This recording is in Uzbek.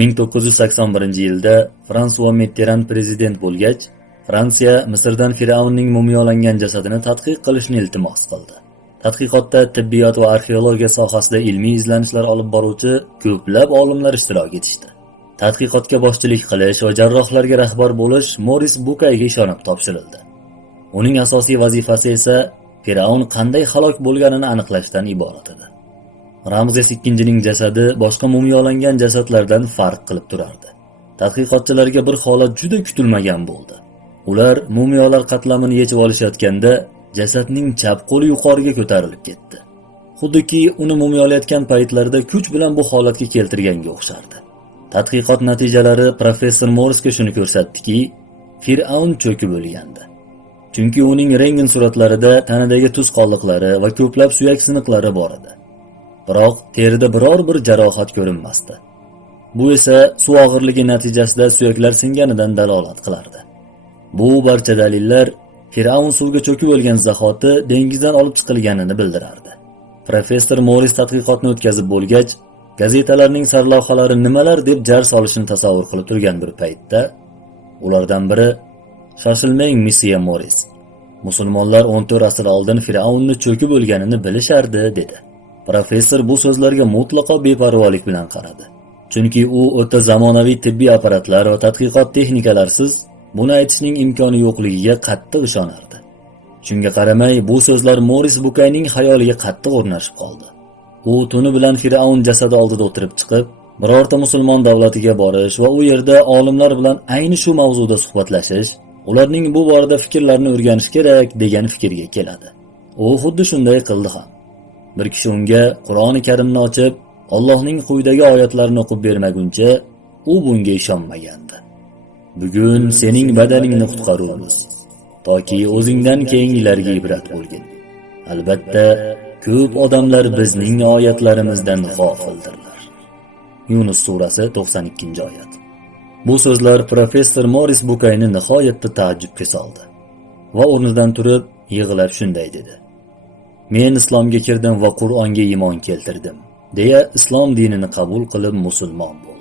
1981-yilda François Mitterrand prezident bo'lgach, Fransiya Misrdan Fir'avnning mumiyolangan jasadini tadqiq qilishni iltimos qildi. Tadqiqotda tibbiyot va arxeologiya sohasida ilmiy izlanishlar olib boruvchi ko'plab olimlar ishtirok etishdi. Tadqiqotga boshchilik qilish va jarrohlarga rahbar bo'lish Moris Bukayga ishonib topshirildi. Uning asosiy vazifasi esa Fir'avn qanday halok bo'lganini aniqlashdan iborat edi. Ramzes II-ning jasadi boshqa mumiyolangan jasadlardan farq qilib turardi. Tadqiqotchilarga bir holat juda kutilmagan bo'ldi. Ular mumiyolar qatlamini yechib olishayotganda jasadning chap qo'li yuqoriga ko'tarilib ketdi. Xuddiki uni mumiyolayotgan paytlarida kuch bilan bu holatga keltirganga o'xshardi. Tadqiqot natijalari professor Morrisga shuni ko'rsatdiki, Fir'avn cho'kib o'lgandi. Chunki uning rentgen suratlarida tanadagi tuz qoldiqlari va ko'plab suyak siniqlari bor edi. Biroq terida biror bir jarohat ko'rinmasdi. Bu esa suv og'irligi natijasida suyaklar singanidan dalolat qilardi. Bu barcha dalillar Fir'avn suvga cho'kib o'lgan zahoti dengizdan olib chiqilganini bildirardi. Professor Morris tadqiqotni o'tkazib bo'lgach, gazetalarning sarlavhalari nimalar deb jar solishini tasavvur qilib turgan bir paytda, ulardan biri "Shoshilmang, Monsieur Morris. Musulmonlar 14 asr oldin Fir'avnni cho'kib o'lganini bilishardi" dedi. Professor bu so'zlarga mutlaqo beparvolik bilan qaradi. Chunki u o'ta zamonaviy tibbiy apparatlar va tadqiqot texnikalarsiz buni aytishning imkoni yo'qligiga qattiq ishonardi. Shunga qaramay, bu so'zlar Moris Bukayning xayoliga qattiq o'rnashib qoldi. U tuni bilan Fir'avn jasadi oldida o'tirib chiqib, birorta musulmon davlatiga borish va u yerda olimlar bilan ayni shu mavzuda suhbatlashish, ularning bu borada fikrlarini o'rganish kerak degan fikrga keladi. U xuddi shunday qildi ham. Bir kishi unga Qur'oni Karimni ochib, Allohning quyidagi oyatlarini o'qib bermaguncha, u bunga ishonmagandi. Bugun sening badaningni qutqaramiz, toki o'zingdan keyingilarga ibrat bo'lgin. Albatta, ko'p odamlar bizning oyatlarimizdan g'ofildirlar. Yunus surasi 92-oyat. Bu so'zlar professor Moris Bukayni nihoyatda taajjubga soldi va o'rnidan turib yig'lab shunday dedi: "Men islomga kirdim va Qur'onga iymon keltirdim", deya islom dinini qabul qilib musulmon bo'ldi.